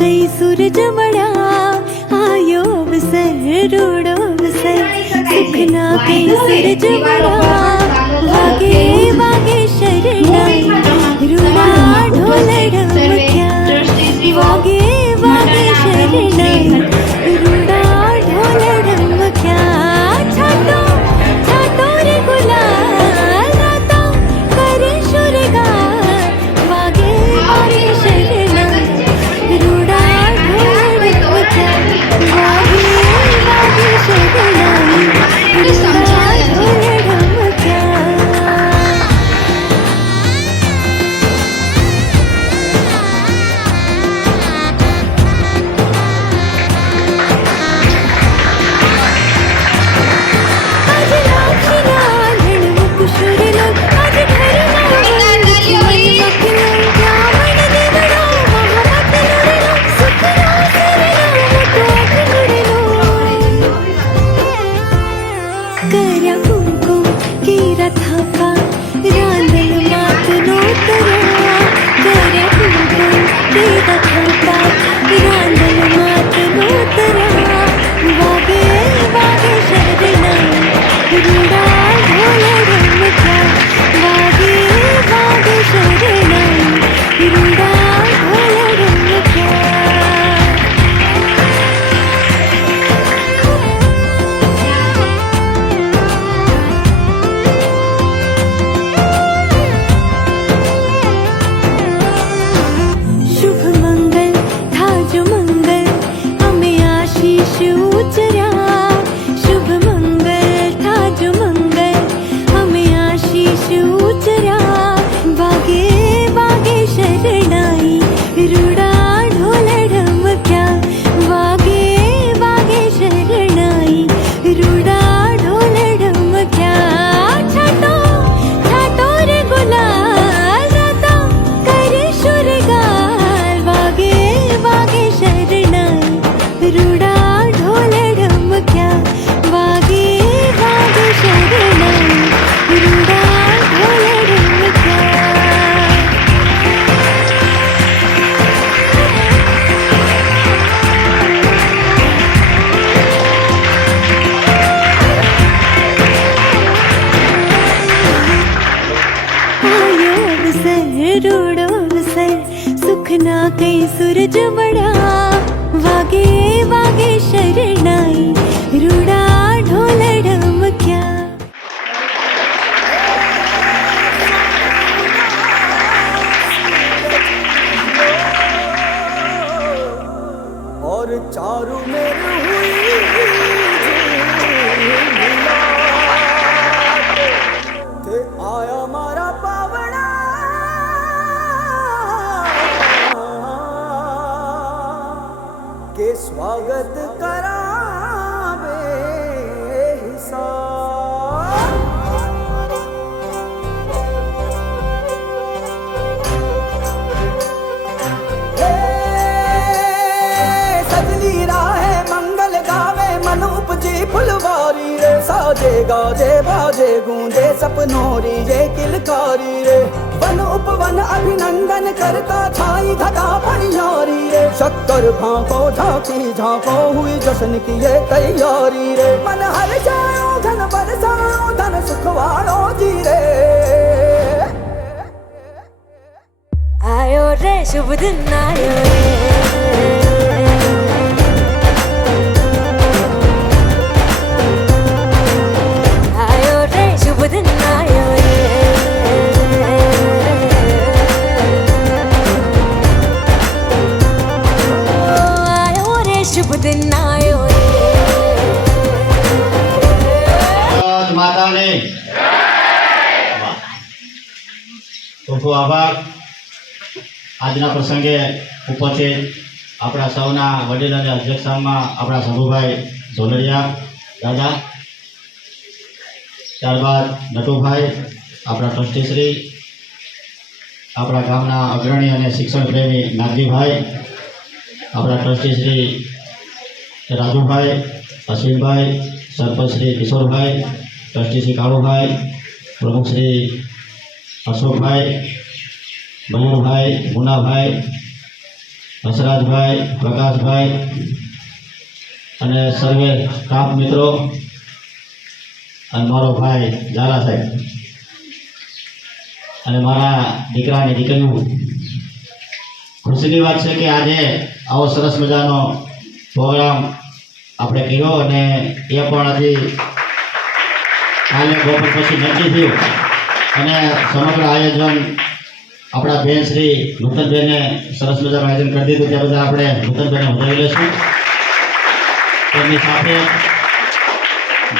कई सूरज बड़ा आयो अवसर रूड़ो अवसर सुखना कई सूरज बड़ा वागे वागे शरणाई रूड़ा ढोल ढमक्या वागे वागे शरणाई रूड़ा ढोल ढमक्या छातो छातो रे गुलाल राता करे शुरगार वागे वागे शरणाई रूड़ा ढोल ढमक्या वागे वागे शरणाई रूड़ा ढोल ढमक्या आज लाखिया लण मुकुशुरलो आज घरना मन मखलो ब्राह्मण देवड़ो महामत नुड़लो सुखनो सरलो मोटो नुड़लो कर्या कुमकुम कीरा थापा रांदल मात नो तरा कर्या कुमकुम कीरा थापा रांदल मात नो तरा वागे वागे शरणाई रूड़ा ढोल ढमक्या वागे वागे शरणाई रूड़ा ढोल ढमक्या शुभ मंगल था जो मंगल हमें आशीष उचरा शुभ मंगल था जो मंगल हमें आशीष उचरा वागे वागे शरणाई रूड़ा ढोल ढमक्या वागे वागे शरणाई रूड़ा ढोल ढमक्या छातो छातो रे गुलाल राता करे शुरगार वागे वागे शरणाई रूड़ा ढोल ढमक्या वागे वागे शरणाई रूड़ा ढोल ढमक्या आयो अवसर रूड़ो अवसर सुखना कई सूरज बड़ा वागे वागे शरणाई रूड़ा ढोल ढमक्या और चारू मेरी हुई ते आया मारा पावड़ा के स्वागत करावे हिसाब सजली राहे मंगल गावे मन उपजे फुलवारी रे साजे गाजे बाजे गूंजे सपनोरी रे किलकारी रे वन उपवन अभिनंदन करता छाई घटा फनियारी रे शक्कर भांको झांकी झांको हुई जश्न की ये तैयारी रे मन हर जाओ धन बरसाओ धन सुखवाड़ो जी रे आयो रे शुभ दिन आयो रे आयो रे शुभ दिन आयो रे आयो रे शुभ दिन आयो रे ભારત માતાની ખૂબ ખૂબ આભાર. આજના પ્રસંગે ઉપસ્થિત આપણા સૌના વડીલ અને અધ્યક્ષતામાં આપણા શંભુભાઈ ઝોલડિયા દાદા, ત્યારબાદ નટુભાઈ આપણા ટ્રસ્ટીશ્રી, આપણા ગામના અગ્રણી અને શિક્ષણ પ્રેમી નાગજીભાઈ, આપણા ટ્રસ્ટીશ્રી રાજુભાઈ, અસીમભાઈ, સરપંચ શ્રી કિશોરભાઈ, ટ્રસ્ટી શ્રી કાળુભાઈ, પ્રમુખ શ્રી અશોકભાઈ, મયુરભાઈ, મુનાભાઈ, હસરાજભાઈ, પ્રકાશભાઈ અને સર્વે સ્ટાફ મિત્રો અને મારો ભાઈ ઝાલા સાહેબ અને મારા દીકરાની દીકરીઓ, ખુશીની વાત છે કે આજે આવો સરસ મજાનો પ્રોગ્રામ આપણે કર્યો અને એ પણ હજી કાલે બપોર પછી નક્કી થયું અને સમગ્ર આયોજન આપણા બેન શ્રી નૂતનબેને સરસ મજાનું આયોજન કરી દીધું. ત્યાં બધા આપણે નૂતનબેને વધાવી લઈશું. તેમની સાથે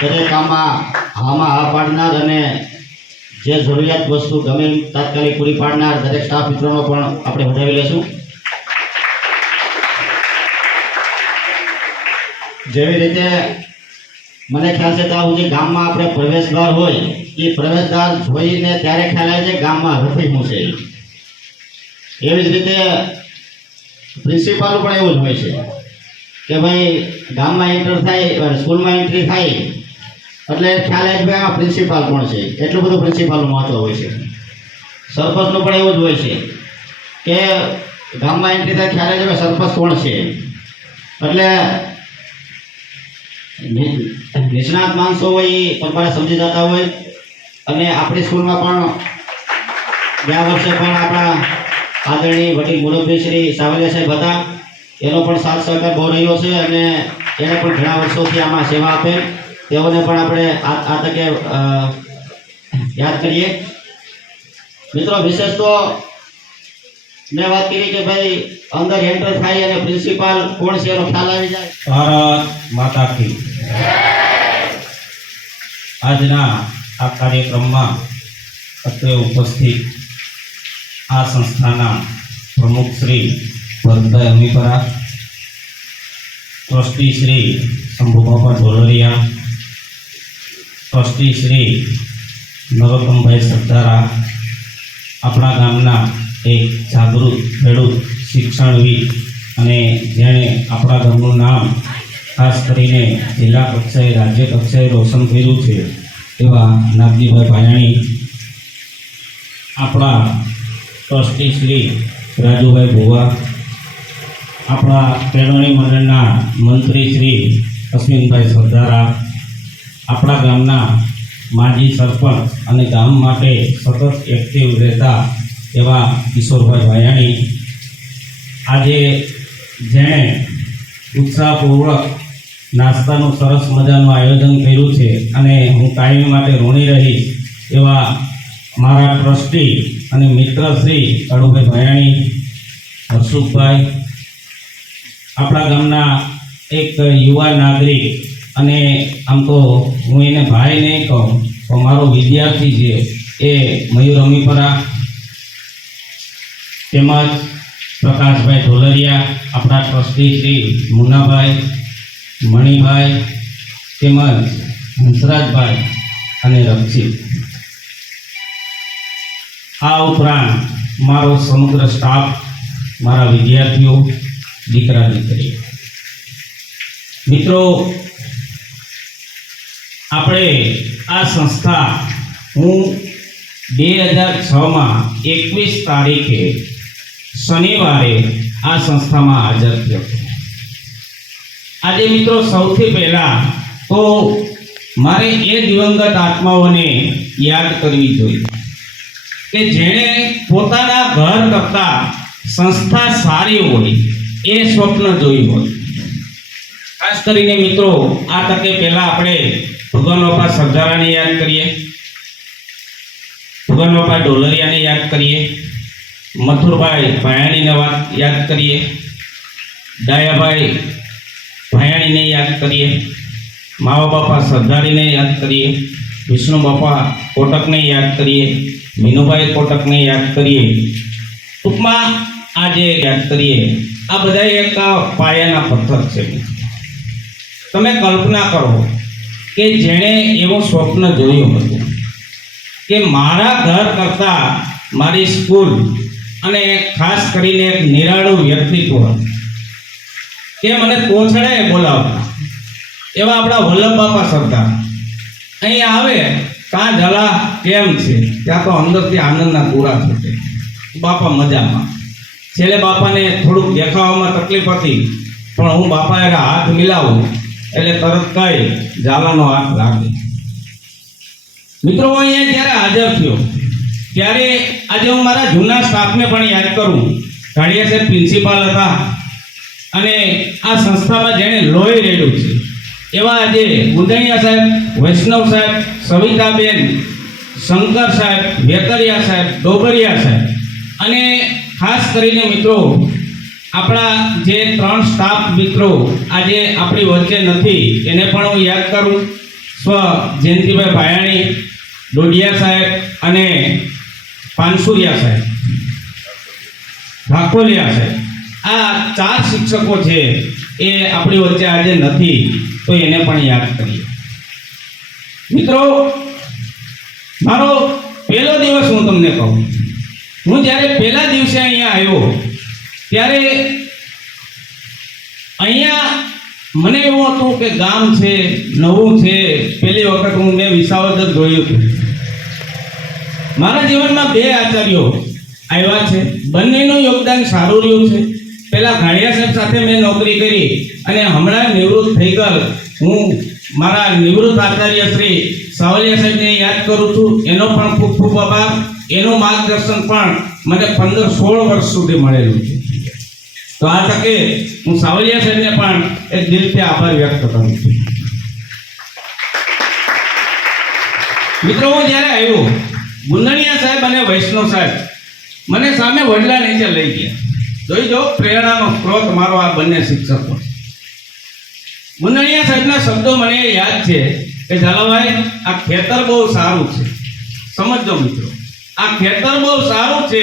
દરેક કામમાં હા પાડનાર અને જે જરૂરિયાત વસ્તુ ગમે તાત્કાલિક પૂરી પાડનાર દરેક સ્ટાફ મિત્રોનો પણ આપણે વધાવી લઈશું. જેવી રીતે મને ખ્યાલ છે ત્યાં સુધી ગામમાં આપણે પ્રવેશદ્વાર હોય એ પ્રવેશદ્વાર જોઈને ત્યારે ખ્યાલ આવે છે ગામમાં રફી શું છે. એવી જ રીતે પ્રિન્સિપાલ પણ એવું જ હોય છે કે ભાઈ ગામમાં એન્ટર થાય, સ્કૂલમાં એન્ટ્રી થાય એટલે ખ્યાલ આવે ભાઈ આ પ્રિન્સિપાલ કોણ છે. એટલું બધું પ્રિન્સિપાલનું મહત્વ હોય છે. સરપંચનું પણ એવું જ હોય છે કે ગામમાં એન્ટ્રી થાય ખ્યાલ આવે કે સરપંચ કોણ છે. એટલે નિષ્ણાત માણસો હોય એ પ્રમાણે સમજી જતા હોય. અને આપણી સ્કૂલમાં પણ ગયા વર્ષે પણ આપણા આદરણીય વડીલ મુરબ્બી શ્રી સાવલિયા સાહેબ હતા. એનો પણ સાથ સહકાર બહુ રહ્યો છે અને એને પણ ઘણા વર્ષોથી આમાં સેવા આપે. તેઓને પણ આપણે આ તકે યાદ કરીએ. મિત્રો, વિશેષ તો મેં વાત કરી કે ભાઈ અંદર એન્ટર થાય અને પ્રિન્સિપાલ કોણ છે એનો ખ્યાલ આવી જાય. ભારત માતા કી. આજના આ કાર્યક્રમમાં અત્રે ઉપસ્થિત આ સંસ્થાના પ્રમુખ શ્રી ભરતભાઈ અમીપરા, ટ્રસ્ટી શ્રી શંભુબાપા ઢોલરિયા, ટ્રસ્ટી શ્રી નરોત્તમભાઈ સરદારા, આપણા ગામના એક જાગૃત ખેડૂત શિક્ષણવિદ અને જેણે આપણા ગામનું નામ ખાસ કરીને જિલ્લા કક્ષાએ, રાજ્ય કક્ષાએ રોશન કર્યું છે એવા નાગજીભાઈ ભાયાણી, આપણા ટ્રસ્ટી શ્રી રાજુભાઈ ભુવા, આપણા કેળવણી મંડળના મંત્રી શ્રી અશ્વિનભાઈ સરદારા, આપણા ગામના માજી સરપંચ અને ગામ માટે સતત એક્ટિવ રહેતા એવા કિશોરભાઈ ભાયાણી, આજે જેણે ઉત્સાહપૂર્વક નાસ્તાનું સરસ મજાનું આયોજન કર્યું છે અને હું કાયમ માટે ઋણી રહીશ એવા મારા ટ્રસ્ટી અને મિત્ર શ્રી કાળુભાઈ ભાયાણી, હર્ષુભાઈ, આપણા ગામના એક યુવા નાગરિક અને આમ તો હું એને ભાઈ નહીં કહું તો મારો વિદ્યાર્થી છે એ મયુર અમીપરા, તેમજ પ્રકાશભાઈ ઢોલરિયા, આપણા ટ્રસ્ટી શ્રી મુન્નાભાઈ, મણિભાઈ, તેમજ હંસરાજભાઈ અને રક્ષિત. આ ઉપરાંત મારો સમગ્ર સ્ટાફ, મારા વિદ્યાર્થીઓ, દીકરા દીકરી. મિત્રો, આપણે આ સંસ્થા હું 2006માં 21 તારીખે શનિવારે આ સંસ્થામાં હાજર થયો. આજે મિત્રો સૌથી પહેલાં તો મારે એ દિવંગત આત્માઓને યાદ કરવી જોઈએ કે જેણે પોતાના ઘર કરતાં સંસ્થા સારી હોય એ સ્વપ્ન જોયું હોય. ખાસ કરીને મિત્રો આ તકે પહેલાં આપણે ભગવાનબાપા સરદારાને યાદ કરીએ, ભગવાનબાપા ઢોલરિયાને યાદ કરીએ, મથુરભાઈ ભાયાણીને યાદ કરીએ, ડાયાભાઈ ભાયાણીને યાદ કરીએ, માવા બાપા સરદારીને યાદ કરીએ, વિષ્ણુ બાપા કોટકને યાદ કરીએ, મીનુભાઈ કોટકને યાદ કરીએ. ટૂંકમાં આજે યાદ કરીએ, આ બધા એક પાયાના પથ્થર છે. તમે કલ્પના કરો કે જેણે એવું સ્વપ્ન જોયું હતું કે મારા ઘર કરતાં મારી સ્કૂલ અને ખાસ કરીને એક નિરાળું વ્યક્તિત્વ કે મને કોછડાએ બોલાવતા એવા આપણા વલ્લભ બાપા સરદાર અહીંયા આવે, કાં ઝાલા કેમ છે, ત્યાં તો અંદરથી આનંદના પૂરા થશે, બાપા મજામાં. છેલ્લે બાપાને થોડુંક દેખાવામાં તકલીફ હતી, પણ હું બાપા એને હાથ મિલાવું એટલે તરત કઈ ઝાલાનો હાથ લાગે. મિત્રો, હું અહીંયા જ્યારે હાજર થયો ત્યારે આજે હું મારા જૂના સ્ટાફને પણ યાદ કરું. કાળિયા સાહેબ પ્રિન્સિપાલ હતા અને આ સંસ્થામાં જેણે લોહી રેડ્યું છે એવા આજે ગુંદણિયા સાહેબ, વૈષ્ણવ સાહેબ, સવિતાબેન, શંકર સાહેબ, વેકરિયા સાહેબ, ડોબરિયા સાહેબ અને ખાસ કરીને મિત્રો આપણા જે 3 સ્ટાફ મિત્રો આજે આપણી વચ્ચે નથી એને પણ હું યાદ કરું. જયંતિભાઈ ભાયાણી, ડોડિયા સાહેબ અને પાનસુરિયા સાહેબ, ઠાકોરિયા સાહેબ, આ 4 શિક્ષકો છે એ આપણી વચ્ચે આજે નથી, તો એને પણ યાદ કરીએ. મિત્રો, મારો પહેલો દિવસ હું તમને કહું, હું જ્યારે પહેલા દિવસે અહીંયા આવ્યો ત્યારે અહીંયા મને એવું હતું કે ગામ છે, નવું છે. પહેલી વખત મેં વિસાવદર જોયું હતું. મારા જીવનમાં 2 આચાર્યો આવ્યા છે, બંનેનું યોગદાન સારું રહ્યું છે. પહેલા ઘાણિયા સાહેબ સાથે મેં નોકરી કરી અને હમણાં નિવૃત્ત થઈ ગયેલ હું મારા નિવૃત્ત આચાર્ય શ્રી સાવલિયા સાહેબને યાદ કરું છું. એનો પણ ખૂબ ખૂબ આભાર. એનું માર્ગદર્શન પણ મને 15-16 વર્ષ સુધી મળેલું છે. તો આ તકે હું સાવલિયા સાહેબને પણ એક દિલથી આભાર વ્યક્ત કરું છું. મિત્રો, હું જ્યારે આવ્યો, ગુંદણિયા સાહેબ અને વૈષ્ણવ સાહેબ મને સામે વડલા નીચે લઈ ગયા. જોઈ જો, પ્રેરણાનો સ્ત્રોત મારો આ બંને શિક્ષકો. ગુંદણિયા સાહેબના શબ્દો મને યાદ છે કે ઝાલાભાઈ, આ ખેતર બહુ સારું છે. સમજો મિત્રો, આ ખેતર બહુ સારું છે,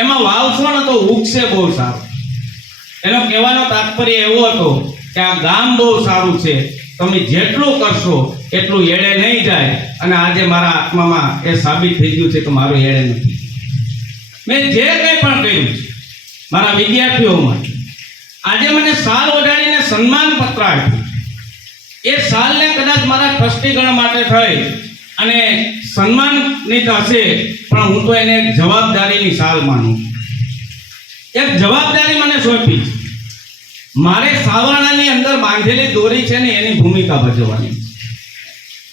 એમાં વાવશો ને તો ઉગશે બહુ સારું. એનો કહેવાનો તાત્પર્ય એવો હતો કે આ ગામ બહુ સારું છે, તમે જેટલું કરશો એટલું એળે નહીં જાય. અને આજે મારા આત્મામાં એ સાબિત થઈ ગયું છે કે મારું એળે નથી. મેં જે કંઈ પણ કર્યું છે મારા વિદ્યાર્થીઓમાં, આજે મને સાલ ઓઢાડીને સન્માન પત્ર આપ્યું. એ સાલને કદાચ મારા ટ્રસ્ટીગણ માટે થઈ અને સન્માનિત હશે, પણ હું તો એને એક જવાબદારીની સાલ માનું. એક જવાબદારી મને સોંપી. મારે સાવરણાની અંદર બાંધેલી દોરી છે ને એની ભૂમિકા ભજવવાની.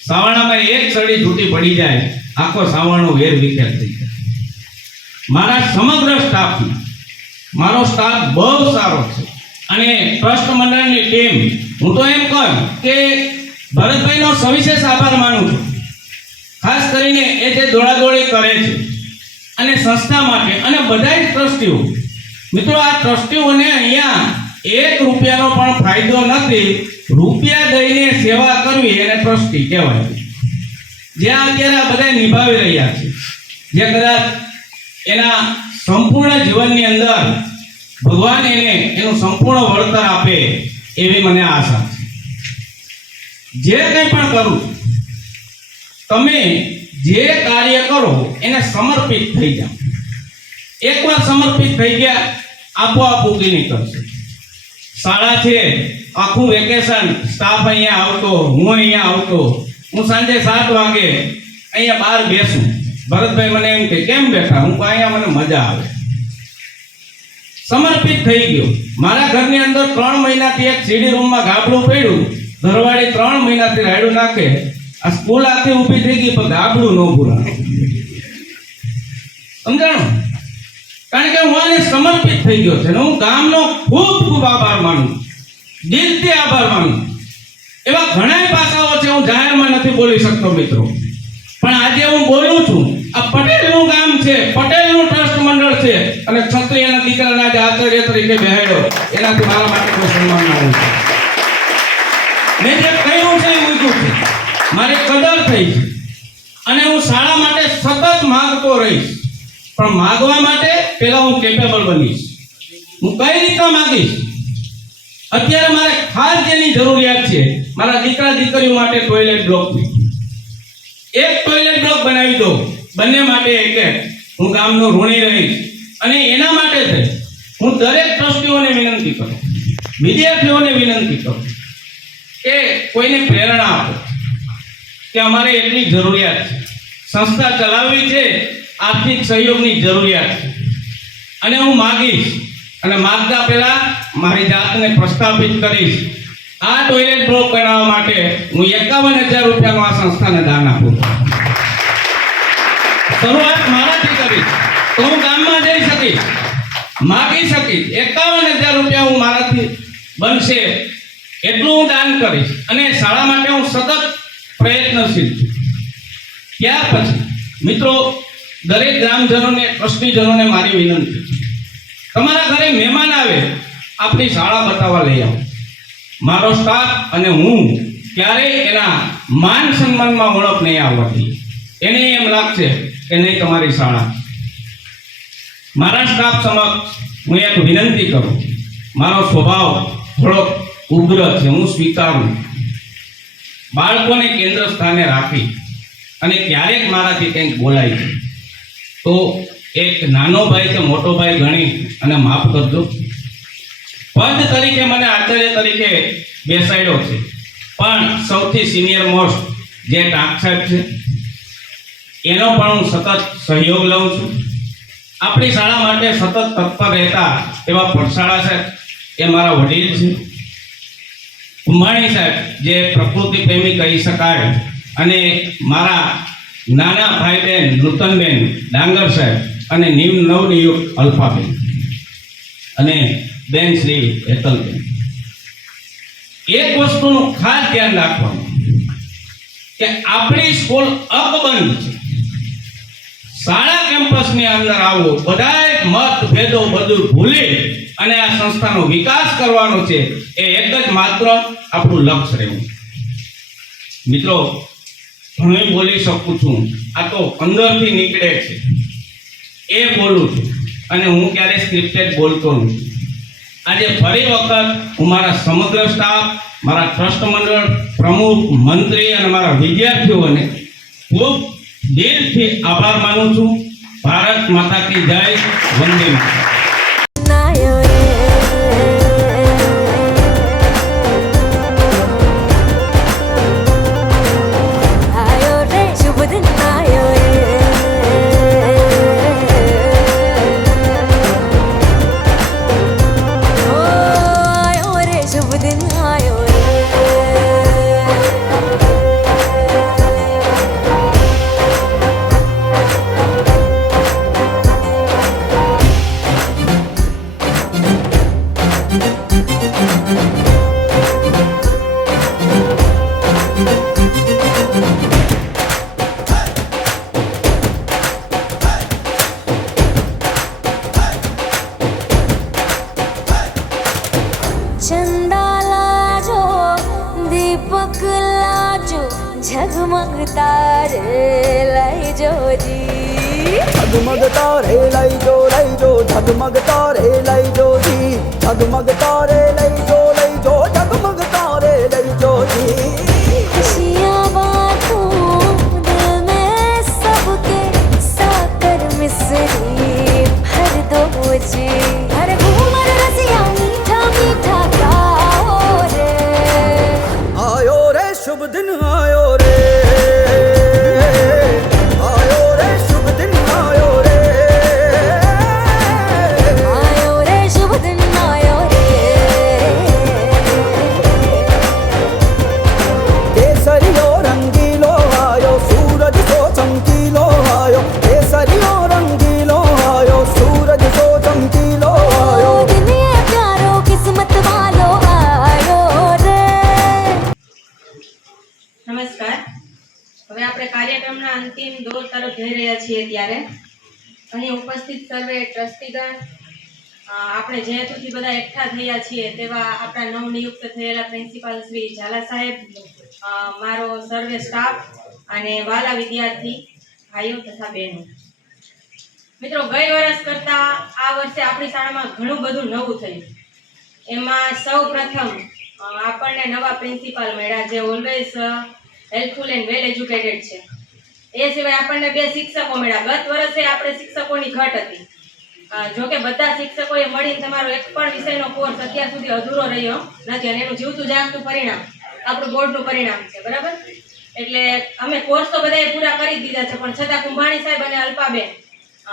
સાવરણામાં એક સળી છૂટી પડી જાય, આખો સાવરણો વેર વિખેર થઈ જાય. મારા સમગ્ર સ્ટાફને, મારો સ્ટાફ બહુ સારો છે અને ટ્રસ્ટ મંડળની ટીમ, હું તો એમ કહું કે ભરતભાઈનો સવિશેષ આભાર માનું છું. ખાસ કરીને એ જે દોડાદોડી કરે છે અને સંસ્થા માટે અને બધા જ ટ્રસ્ટીઓ. મિત્રો, આ ટ્રસ્ટીઓને અહીંયા 1 રૂપિયાનો પણ ફાયદો નથી. રૂપિયા દઈને સેવા કરવી એને ટ્રસ્ટી કહેવાય. જે અત્યારે આ બધા નિભાવી રહ્યા છે, જે કદાચ એના સંપૂર્ણ જીવનની અંદર ભગવાન એને એનું સંપૂર્ણ વળતર આપે એવી મને આશા છે. જે કંઈ પણ કરું, તમે જે કાર્ય કરો એને સમર્પિત થઈ જાઓ. એકવાર સમર્પિત થઈ ગયા, આપોઆપ ઉગી નીકળશે. શાળા છે, આખું વેકેશન સ્ટાફ અહીંયા આવતો, હું અહીંયા આવતો. હું સાંજે 7 વાગે અહીંયા બહાર બેસું. ભરતભાઈ મને એમ કે કેમ બેઠા? હું કહું અહીંયા મને મજા આવે. સમર્પિત થઈ ગયો. મારા ઘરની અંદર 3 મહિનાથી એક સીડી રૂમમાં ગાબડું પડ્યું. ઘરવાળી 3 મહિનાથી રાયડું નાખે. આ સ્કૂલ આખી ઊભી થઈ ગઈ, પણ ગાબડું ન ભૂલાય. સમજાણું? કારણ કે હું આને સમર્પિત થઈ ગયો છે. હું ગામનો ખૂબ ખૂબ આભાર માનું, દિલથી આભાર માનું. એવા ઘણા પાસાઓ છે, હું જાહેરમાં નથી બોલી શકતો મિત્રો, પણ આજે હું બોલું છું. આ પટેલનું ગામ છે, પટેલનું ટ્રસ્ટ મંડળ છે અને ક્ષત્રિયના દીકરાના જે આચાર્ય તરીકે બેહાડ્યો, એનાથી મારા માટે કોઈ સન્માન ના હોય. મેં જે કહ્યું છે એ મૂક્યું છે, મારી કદર થઈ છે અને હું શાળા માટે સતત માંગતો રહીશ. પણ માગવા માટે પહેલા હું કેપેબલ બનીશ. હું કઈ રીતે માંગીશ? અત્યારે મારે ખાસ જેની જરૂરિયાત છે, મારા દીકરા દીકરીઓ માટે ટોયલેટ બ્લોકની. એક ટોયલેટ બ્લોક બનાવી દો, બંને માટે એક. હું ગામનો ઋણી રહીશ અને એના માટે થઈ હું દરેક ટ્રસ્ટીઓને વિનંતી કરું, વિદ્યાર્થીઓને વિનંતી કરું કે કોઈને પ્રેરણા આપો કે અમારે એટલી જરૂરિયાત છે, સંસ્થા ચલાવવી છે, આર્થિક સહયોગની જરૂરિયાત છે. અને હું માગીશ અને માગતા પહેલા મારી જાતને પ્રસ્થાપિત કરીશ. આ ટોયલેટ બ્લોક બનાવવા માટે હું 51,000 રૂપિયાનું આ સંસ્થાને દાન આપું છું. શરૂઆત મારાથી કરીશ તો હું ગામમાં જઈ શકીશ, માગી શકીશ. 51,000 રૂપિયા હું મારાથી બનશે એટલું હું દાન કરીશ અને શાળા માટે હું સતત પ્રયત્નશીલ છું. ત્યાર પછી મિત્રો, દરેક ગ્રામજનોને, ટ્રસ્ટીજનોને મારી વિનંતી છે, તમારા ઘરે મહેમાન આવે, આપણી શાળા બતાવવા લઈ આવો. મારો સ્ટાફ અને હું ક્યારેય એના માન સન્માનમાં ઓળખ નહીં આવવાથી એને એમ લાગશે કે નહીં તમારી શાળા. મારા સ્ટાફ સમક્ષ હું એક વિનંતી કરું. મારો સ્વભાવ થોડોક ઉગ્ર છે, હું સ્વીકારું. બાળકોને કેન્દ્ર સ્થાને રાખી અને ક્યારેક મારાથી કંઈક બોલાય છે તો એક નાનો ભાઈ કે મોટો ભાઈ ગણી અને માફ કરજો. પદ તરીકે મને આચાર્ય તરીકે બેસાડ્યો છે, પણ સૌથી સિનિયર મોસ્ટ જે ટાંક સાહેબ છે એનો પણ હું સતત સહયોગ લઉં છું. આપણી શાળા માટે સતત તત્પર રહેતા એવા પડશાળા સાહેબ એ મારા વડીલ છે. કુંભાણી સાહેબ જે પ્રકૃતિ પ્રેમી કહી શકાય, અને મારા નાના ભાઈ બહેન નૂતનબેન ડાંગર સાહેબ અને નવનિયુક્ત અલ્ફાબેન અને બેન શ્રી હેતલબેન. એક વસ્તુનું ખાસ ધ્યાન રાખવાનું કે આપણી સ્કૂલ અકબંધ છે. શાળા કેમ્પસની અંદર આવો, બધાય મતભેદો બધું ભૂલી અને આ સંસ્થાનો વિકાસ કરવાનો છે. એ એક જ માત્ર આપણું લક્ષ્ય રહેવું. મિત્રો, ઘણું બોલી શકું છું, આ તો અંદરથી નીકળે છે એ બોલું છું અને હું ક્યારે સ્ક્રિપ્ટેડ બોલતો નથી. આજે ફરી વખત હું મારા સમગ્ર સ્ટાફ, મારા ટ્રસ્ટ મંડળ પ્રમુખ, મંત્રી અને મારા વિદ્યાર્થીઓને ખૂબ દિલથી આભાર માનું છું. ભારત માતા કી જય. વંદે માતરમ. નાયો રે આયો રે શુભ દિન આયો રે ઓ આયો રે શુભ દિન આયો રે चंदा लाजो दीपक लाजो झगमग तारे लाइजो जी झगमग तारे लई जो झगमग तारे लई जो जी झगमग तारे लई जो झगमग तारे लई जो जी खुशियाँ बांटूं दिल में सबके साकर मिसरी भर दो जी हर घूमर रसिया मीठा मीठा गाओ रे आयो रे शुभ दिन आयो रे आयो रे शुभ दिन आयो रे आयो रे शुभ दिन आयो रे केसरियो रंगीलो आयो सूरज सो चमकीलो आयो केसरियो रंगीलो आयो सूरज सो चमकीलो आयो दिन ये प्यारो किस्मत वालो आयो रे નમસ્કાર. હવે આપણે કાર્યક્રમના અંતિમ દોર તરફ જઈ રહ્યા છીએ ત્યારે અહીં ઉપસ્થિત સર્વે ટ્રસ્ટીગણ, આપણે જે હેતુથી બધા એકઠા થયા છીએ તેવા આપણા નવનિયુક્ત થયેલા પ્રિન્સિપાલ શ્રી ઝાલા સાહેબ, મારો સર્વે સ્ટાફ અને વાલા વિદ્યાર્થી ભાઈઓ તથા બહેનો. મિત્રો, ગઈ વર્ષ કરતાં આ વર્ષે આપણી શાળામાં ઘણું બધું નવું થયું. એમાં સૌ પ્રથમ આપણને નવા પ્રિન્સિપાલ મળ્યા જે always helpful and well educated છે. એ સિવાય આપણને 2 શિક્ષકો મળ્યા. ગત વર્ષે આપણે શિક્ષકોની ઘટ હતી. જોકે બધા શિક્ષકોએ મળીને તમારો એક પણ વિષયનો કોર્સ અત્યાર સુધી અધૂરો રહ્યો નથી અને એનું જીવતું જાગતું પરિણામ આપણું બોર્ડનું પરિણામ છે. બરાબર? એટલે અમે કોર્સ તો બધાએ પૂરા કરી જ દીધા છે, પણ છતાં કુંભાણી સાહેબ અને અલ્પાબેન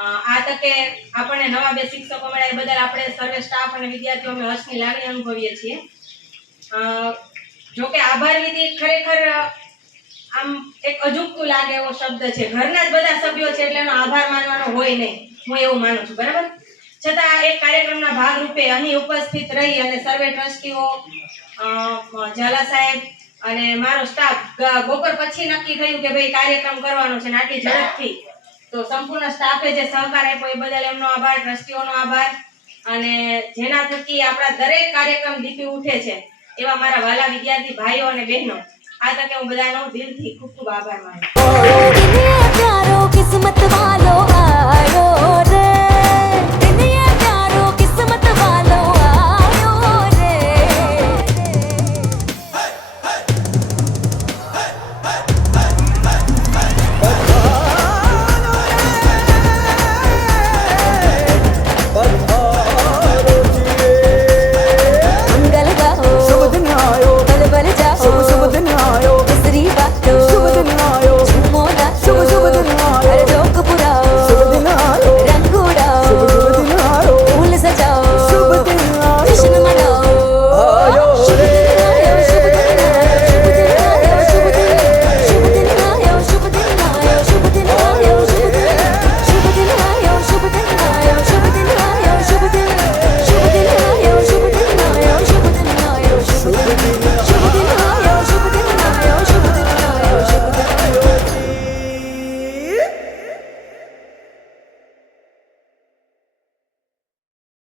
આ તકે આપણને નવા 2 શિક્ષકો મળ્યા એ બદલ આપણે સર્વે સ્ટાફ અને વિદ્યાર્થીઓ અમે હર્ષની લાગણી અનુભવીએ છીએ. જો કે આભાર વિધિ ખરેખર આમ એક અજુગતું લાગે એવો શબ્દ છે. ઘરના જ બધા સભ્યો છે એટલે એનો આભાર માનવાનો હોય નહીં, હું એવું માનું છું. બરાબર. છતાં એક કાર્યક્રમના ભાગરૂપે અહીં ઉપસ્થિત રહી અને સર્વે ટ્રસ્ટીઓ, ઝાલા સાહેબ અને મારો સ્ટાફ બપોર પછી નક્કી થયું કે ભાઈ કાર્યક્રમ કરવાનો છે ને આટલી ઝડપથી, તો સંપૂર્ણ સ્ટાફે જે સહકાર આપ્યો એ બદલ એમનો આભાર, ટ્રસ્ટીઓનો આભાર, અને જેના થકી આપણા દરેક કાર્યક્રમ દીપી ઉઠે છે એવા મારા વાલા વિદ્યાર્થી ભાઈઓ અને બહેનો, આ તકે હું બધાનો દિલથી ખૂબ ખૂબ આભાર માનું છું. प्यारो किस्मत वालो आयो